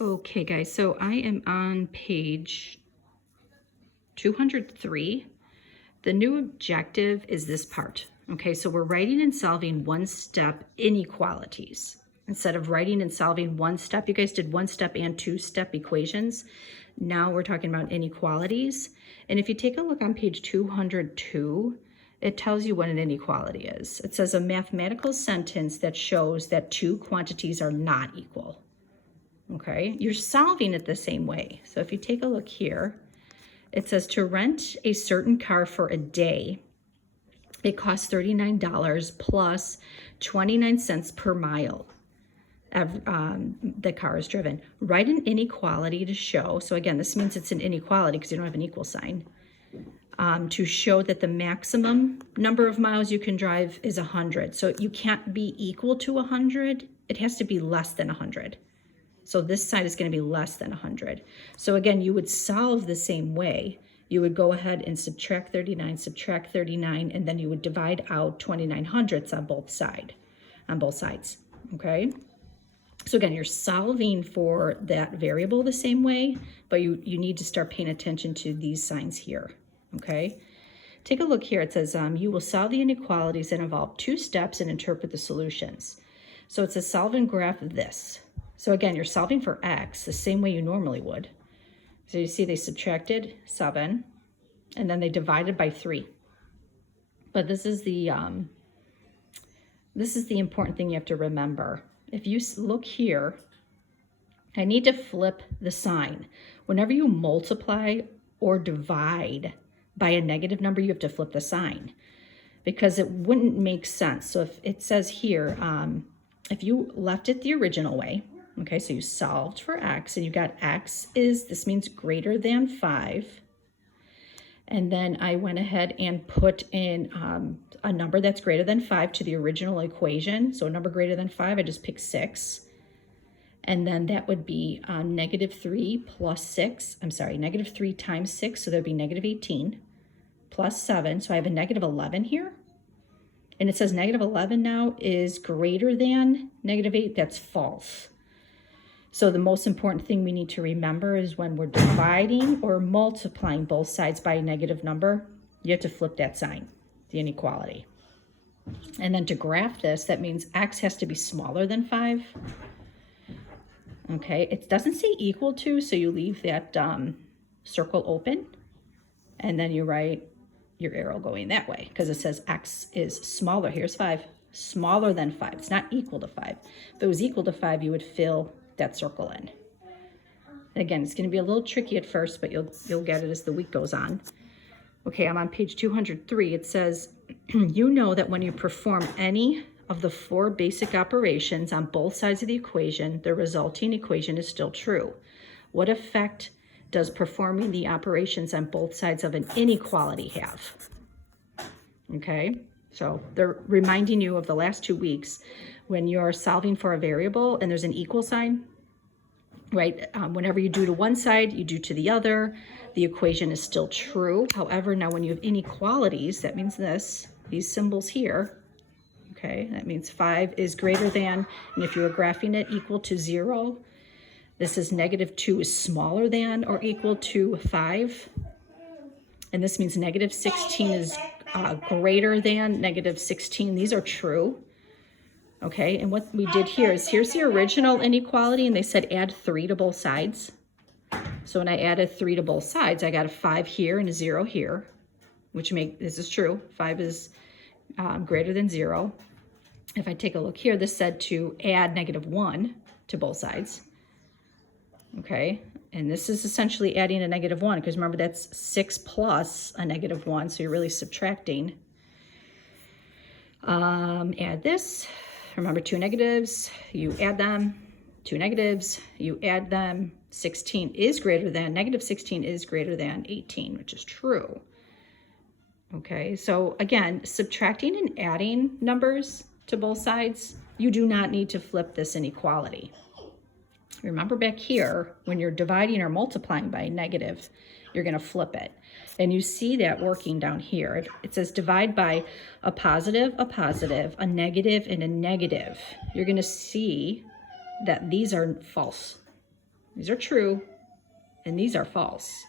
Okay, guys, so I am on page 203. The new objective is this part. Okay, so we're writing and solving one-step inequalities. Instead of writing and solving one step, you guys did one-step and two-step equations. Now we're talking about inequalities. And if you take a look on page 202, it tells you what an inequality is. It says a mathematical sentence that shows that two quantities are not equal. Okay, you're solving it the same way. So if you take a look here, it says to rent a certain car for a day, it costs $39 plus 29 cents per mile the car is driven. Write an inequality to show, so again, this means it's an inequality because you don't have an equal sign, to show that the maximum number of miles you can drive is 100. So you can't be equal to 100, it has to be less than 100. So this side is going to be less than 100. So again, you would solve the same way. You would go ahead and subtract 39, and then you would divide out 29 hundredths on both sides, okay? So again, you're solving for that variable the same way, but you need to start paying attention to these signs here, okay? Take a look here. It says, you will solve the inequalities that involve two steps and interpret the solutions. So it says solve and graph this. So again, you're solving for x the same way you normally would. So you see they subtracted 7, and then they divided by 3. But this is the important thing you have to remember. If you look here, I need to flip the sign. Whenever you multiply or divide by a negative number, you have to flip the sign because it wouldn't make sense. So if it says here, if you left it the original way, okay, so you solved for x and you got x this means greater than 5. And then I went ahead and put in a number that's greater than 5 to the original equation. So a number greater than 5, I just picked 6. And then that would be negative 3 plus 6. I'm sorry, negative 3 times 6, so there'd be negative 18 plus 7. So I have a negative 11 here. And it says negative 11 now is greater than negative 8. That's false. So the most important thing we need to remember is when we're dividing or multiplying both sides by a negative number, you have to flip that sign, the inequality. And then to graph this, that means x has to be smaller than 5. Okay, it doesn't say equal to, so you leave that circle open, and then you write your arrow going that way because it says x is smaller. Here's 5, smaller than 5. It's not equal to 5. If it was equal to 5, you would fill that circle in. Again, it's going to be a little tricky at first, but you'll get it as the week goes on. Okay, I'm on page 203. It says, you know that when you perform any of the 4 basic operations on both sides of the equation, the resulting equation is still true. What effect does performing the operations on both sides of an inequality have? Okay, so they're reminding you of the last 2 weeks when you're solving for a variable and there's an equal sign, right? Whenever you do to one side, you do to the other, the equation is still true. However, now when you have inequalities, that means these symbols here, okay, that means 5 is greater than, and if you were graphing it, equal to 0, this is negative 2 is smaller than or equal to 5, and this means negative 16 is greater than negative 16. These are true. Okay, and what we did here is, here's the original inequality, and they said add 3 to both sides. So when I added 3 to both sides, I got a 5 here and a 0 here, which this is true. 5 is greater than 0. If I take a look here, this said to add negative 1 to both sides. Okay, and this is essentially adding a negative 1, because remember that's 6 plus a negative 1, so you're really subtracting. Add this. Remember, 2 negatives, you add them. 2 negatives, you add them. 16 is greater than, negative 16 is greater than 18, which is true. Okay, so again, subtracting and adding numbers to both sides, you do not need to flip this inequality. Remember back here, when you're dividing or multiplying by a negative, you're going to flip it. And you see that working down here. It says divide by a positive, a negative, and a negative. You're going to see that these are false. These are true, and these are false.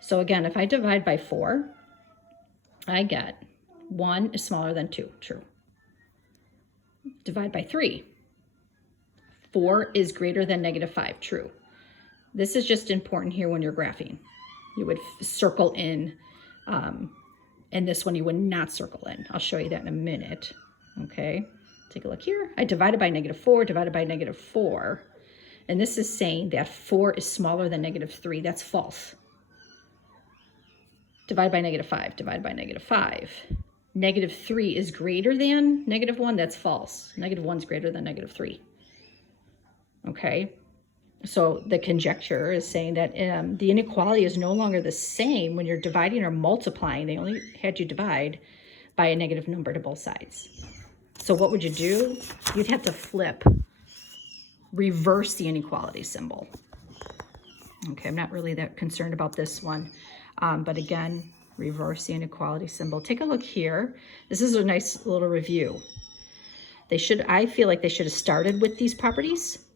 So again, if I divide by 4, I get 1 is smaller than 2, true. Divide by 3, 4 is greater than -5, true. This is just important here when you're graphing. You would circle in, and this one you would not circle in. I'll show you that in a minute. Okay, take a look here. I divided by -4, divided by -4. And this is saying that 4 is smaller than -3. That's false. Divide by -5, divide by -5. -3 is greater than -1. That's false. -1 is greater than -3. Okay, so the conjecture is saying that the inequality is no longer the same when you're dividing or multiplying. They only had you divide by a negative number to both sides. So what would you do? You'd have to flip, reverse the inequality symbol. Okay, I'm not really that concerned about this one. But again, reverse the inequality symbol. Take a look here. This is a nice little review. I feel like they should have started with these properties.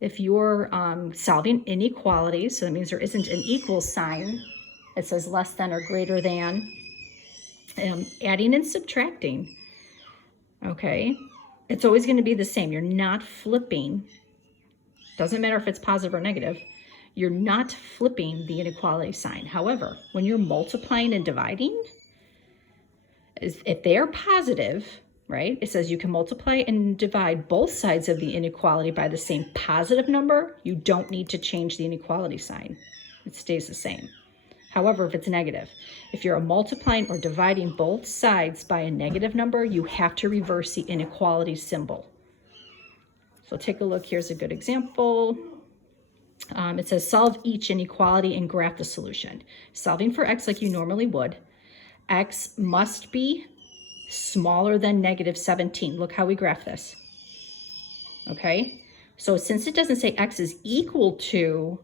If you're solving inequalities, so that means there isn't an equal sign, it says less than or greater than, adding and subtracting, okay? It's always going to be the same. You're not flipping. Doesn't matter if it's positive or negative. You're not flipping the inequality sign. However, when you're multiplying and dividing, if they are positive, right, it says you can multiply and divide both sides of the inequality by the same positive number. You don't need to change the inequality sign. It stays the same. However, if it's negative, if you're multiplying or dividing both sides by a negative number, you have to reverse the inequality symbol. So take a look. Here's a good example. It says solve each inequality and graph the solution. Solving for x like you normally would. X must be smaller than -17. Look how we graph this. Okay, so since it doesn't say x is equal to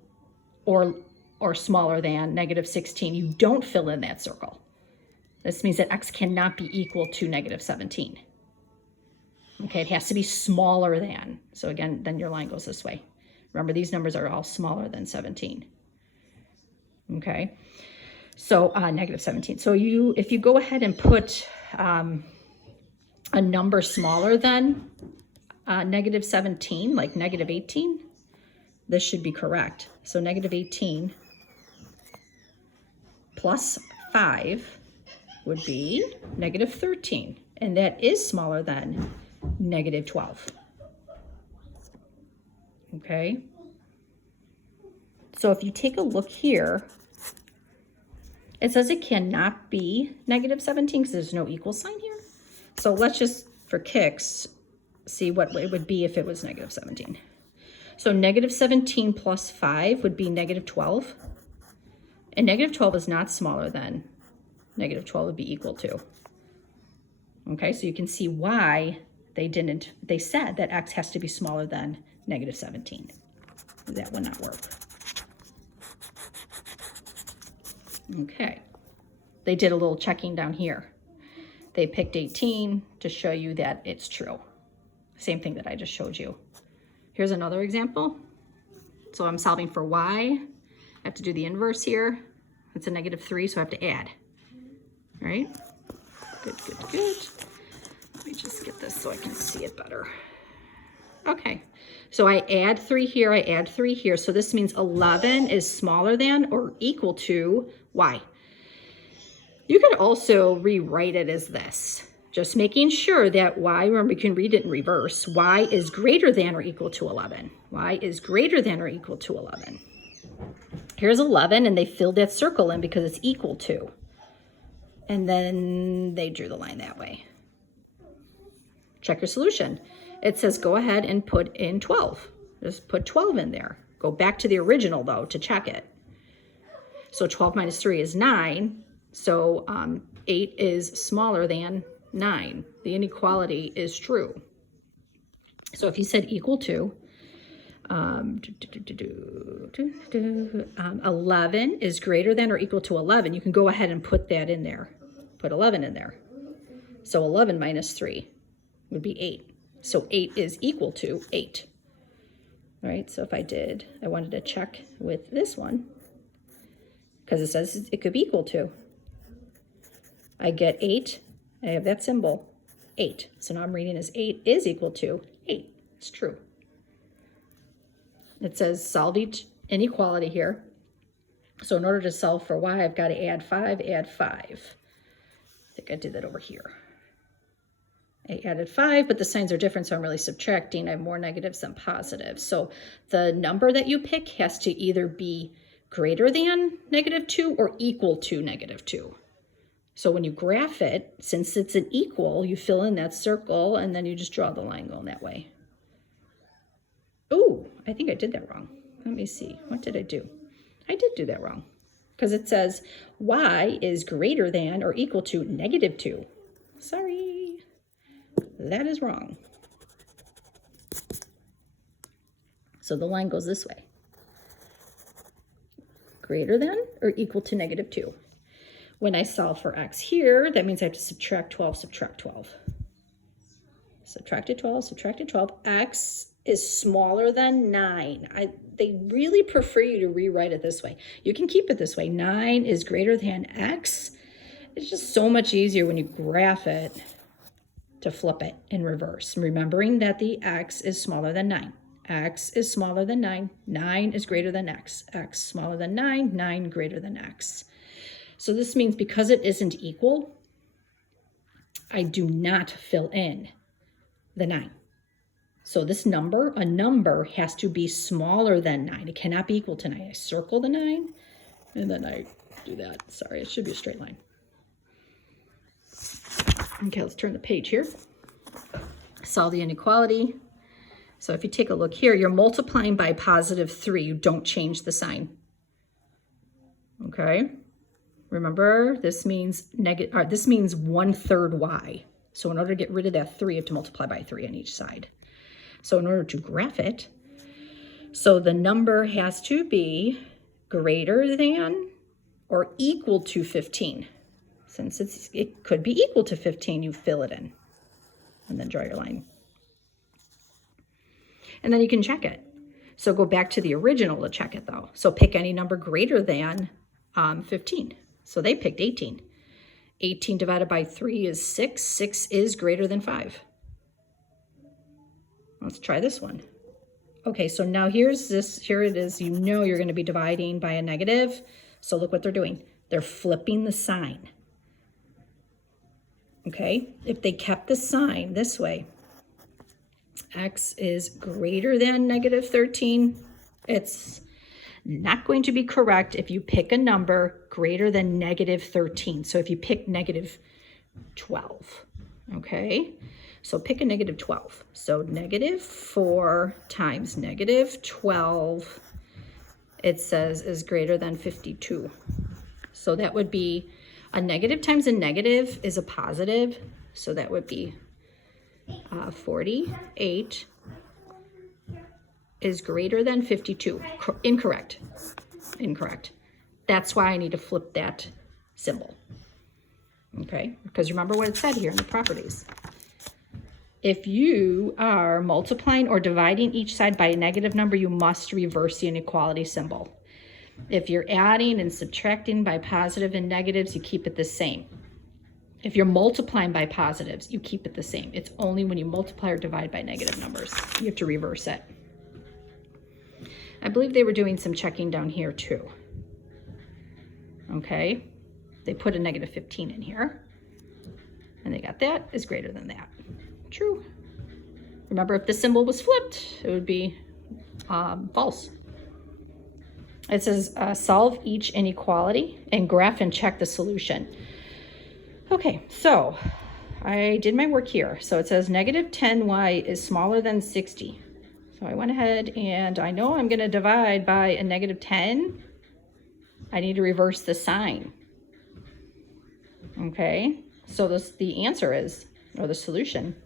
or smaller than -16, you don't fill in that circle. This means that x cannot be equal to -17. Okay, it has to be smaller than. So again, then your line goes this way. Remember, these numbers are all smaller than 17. Okay, so -17. So if you go ahead and put a number smaller than -17, like -18, this should be correct. So -18 plus 5 would be -13, and that is smaller than -12. Okay, so if you take a look here, it says it cannot be -17 because there's no equal sign here. So let's just, for kicks, see what it would be if it was -17. So -17 plus 5 would be -12. And -12 is not smaller than -12 would be equal to. Okay, so you can see why they said that x has to be smaller than -17. That would not work. Okay, they did a little checking down here. They picked 18 to show you that it's true. Same thing that I just showed you. Here's another example. So I'm solving for y. I have to do the inverse here. It's a -3, so I have to add. All right? Good, good, good. Let me just get this so I can see it better. Okay, so I add 3 here, I add 3 here. So this means 11 is smaller than or equal to y. You could also rewrite it as this, just making sure that y, remember you can read it in reverse, y is greater than or equal to 11. Y is greater than or equal to 11. Here's 11, and they filled that circle in because it's equal to. And then they drew the line that way. Check your solution. It says go ahead and put in 12. Just put 12 in there. Go back to the original, though, to check it. So 12 minus 3 is 9. So 8 is smaller than 9. The inequality is true. So if you said equal to, 11 is greater than or equal to 11, you can go ahead and put that in there. Put 11 in there. So 11 minus 3 would be 8. So 8 is equal to 8. right? So if I wanted to check with this one, because it says it could be equal to. I get 8, I have that symbol, 8. So now I'm reading as 8 is equal to 8. It's true. It says solve each inequality here. So in order to solve for y, I've got to add 5, add 5. I think I did that over here. I added 5, but the signs are different, so I'm really subtracting. I have more negatives than positives. So the number that you pick has to either be greater than -2 or equal to -2. So when you graph it, since it's an equal, you fill in that circle and then you just draw the line going that way. Oh, I think I did that wrong. Let me see. What did I do? I did do that wrong because it says y is greater than or equal to -2. Sorry, that is wrong. So the line goes this way. Greater than or equal to -2. When I solve for x here, that means I have to subtract 12, subtract 12. Subtracted 12, subtracted 12. X is smaller than 9. They really prefer you to rewrite it this way. You can keep it this way. 9 is greater than x. It's just so much easier when you graph it to flip it in reverse. Remembering that the x is smaller than 9. X is smaller than 9. 9 is greater than x. X smaller than 9. 9 greater than x. So this means because it isn't equal, I do not fill in the 9. So this number, a number has to be smaller than 9. It cannot be equal to 9. I circle the 9, and then I do that. Sorry, it should be a straight line. Okay, let's turn the page here. Solve the inequality. So if you take a look here, you're multiplying by +3. You don't change the sign. Okay? Remember, this means this means 1/3 y. So in order to get rid of that 3, you have to multiply by 3 on each side. So in order to graph it, so the number has to be greater than or equal to 15. Since it could be equal to 15, you fill it in and then draw your line. And then you can check it. So go back to the original to check it though. So pick any number greater than 15. So they picked 18. 18 divided by 3 is 6. 6 is greater than 5. Let's try this one. Okay, so now here it is. You know you're going to be dividing by a negative. So look what they're doing. They're flipping the sign. Okay, if they kept the sign this way, x is greater than -13, it's not going to be correct if you pick a number greater than -13. So if you pick -12, okay? So pick a -12. So -4 times -12, it says is greater than 52. So that would be a negative times a negative is a positive. So that would be 48 is greater than 52. Incorrect. Incorrect. That's why I need to flip that symbol. Okay? Because remember what it said here in the properties. If you are multiplying or dividing each side by a negative number, you must reverse the inequality symbol. If you're adding and subtracting by positive and negatives, you keep it the same. If you're multiplying by positives, you keep it the same. It's only when you multiply or divide by negative numbers. You have to reverse it. I believe they were doing some checking down here too. Okay, they put a -15 in here. And they got that is greater than that. True. Remember, if the symbol was flipped, it would be false. It says solve each inequality and graph and check the solution. Okay, so I did my work here. So it says -10y is smaller than 60. So I went ahead and I know I'm going to divide by a -10. I need to reverse the sign. Okay, so the answer is, or the solution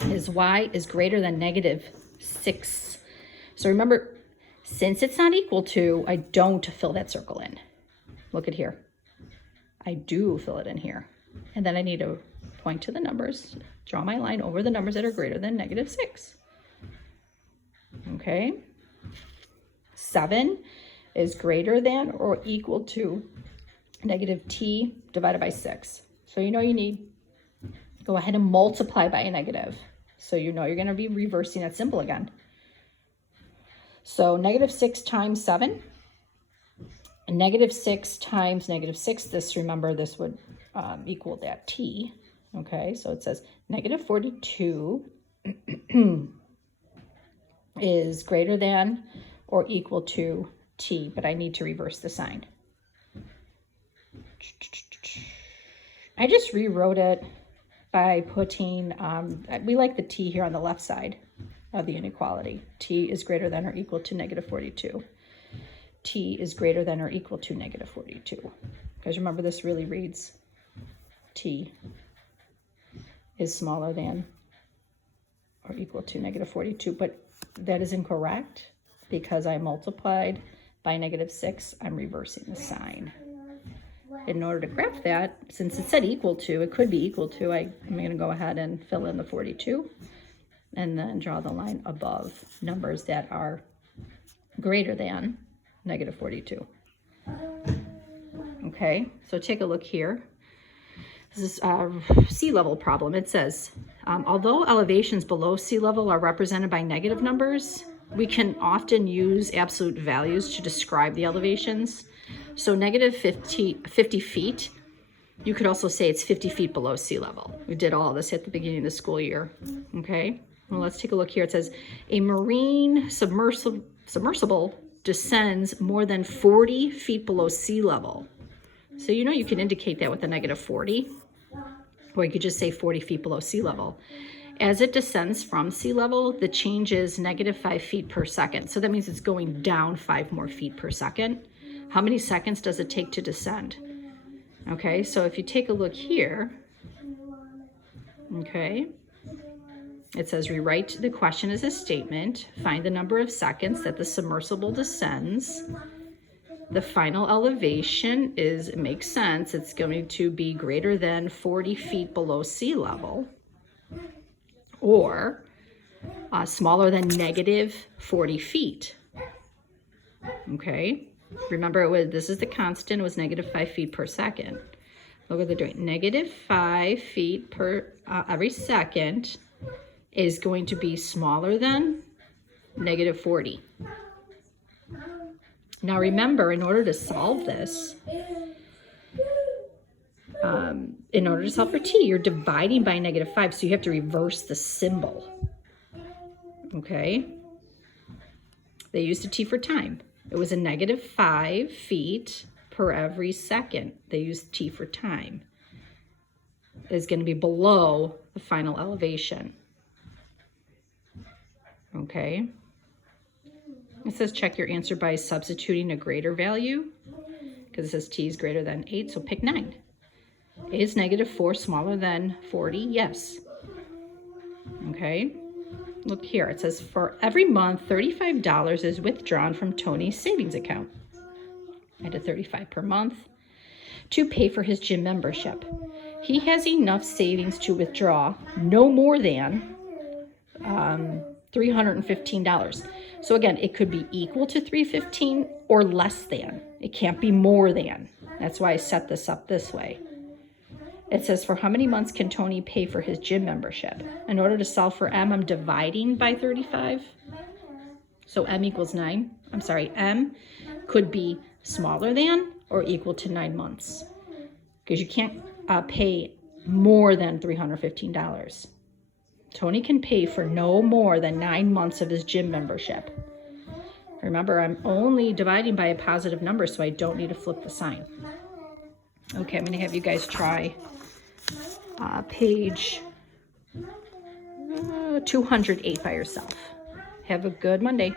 is y is greater than -6. So remember, since it's not equal to, I don't fill that circle in. Look at here. I do fill it in here. And then I need to point to the numbers, draw my line over the numbers that are greater than -6. Okay, 7 is greater than or equal to negative t divided by 6. So you know you need, go ahead and multiply by a negative. So you know you're going to be reversing that symbol again. So negative 6 times 7, and negative 6 times negative 6, this, remember, this would equal that t. Okay, so it says negative 42 is greater than or equal to t, but I need to reverse the sign. I just rewrote it by putting, we like the t here on the left side of the inequality. T is greater than or equal to negative 42. T is greater than or equal to negative 42. Because remember, this really reads t is smaller than or equal to negative 42, but that is incorrect because I multiplied by negative 6. I'm reversing the sign. In order to graph that, since it said equal to, it could be equal to, I'm going to go ahead and fill in the 42 and then draw the line above numbers that are greater than negative 42. Okay, so take a look here. This is a sea level problem. It says, although elevations below sea level are represented by negative numbers, we can often use absolute values to describe the elevations. So negative 50 feet, you could also say it's 50 feet below sea level. We did all this at the beginning of the school year. Okay, well, let's take a look here. It says a marine submersible descends more than 40 feet below sea level. So you know you can indicate that with a negative 40, or you could just say 40 feet below sea level. As it descends from sea level, the change is negative 5 feet per second. So that means it's going down 5 more feet per second. How many seconds does it take to descend? Okay, so if you take a look here, okay, it says rewrite the question as a statement, find the number of seconds that the submersible descends. The final elevation is, it makes sense, it's going to be greater than 40 feet below sea level, or smaller than negative 40 feet. Okay, remember this is the constant, it was negative 5 feet per second. Look what they're doing, negative 5 feet per every second is going to be smaller than negative 40. Now remember, in order to solve this, in order to solve for t, you're dividing by negative 5, so you have to reverse the symbol. Okay? They used a t for time. It was a negative 5 feet per every second. They used t for time. It's going to be below the final elevation. Okay? It says check your answer by substituting a greater value, because it says t is greater than 8, so pick 9. Is negative 4 smaller than 40? Yes. Okay, look here. It says for every month, $35 is withdrawn from Tony's savings account. I did 35 per month to pay for his gym membership. He has enough savings to withdraw no more than $315. So again, it could be equal to $315 or less than. It can't be more than. That's why I set this up this way. It says, for how many months can Tony pay for his gym membership? In order to solve for m, I'm dividing by 35. So m equals 9. I'm sorry, m could be smaller than or equal to 9 months, because you can't pay more than $315. Tony can pay for no more than 9 months of his gym membership. Remember, I'm only dividing by a positive number, so I don't need to flip the sign. Okay, I'm going to have you guys try page 208 by yourself. Have a good Monday.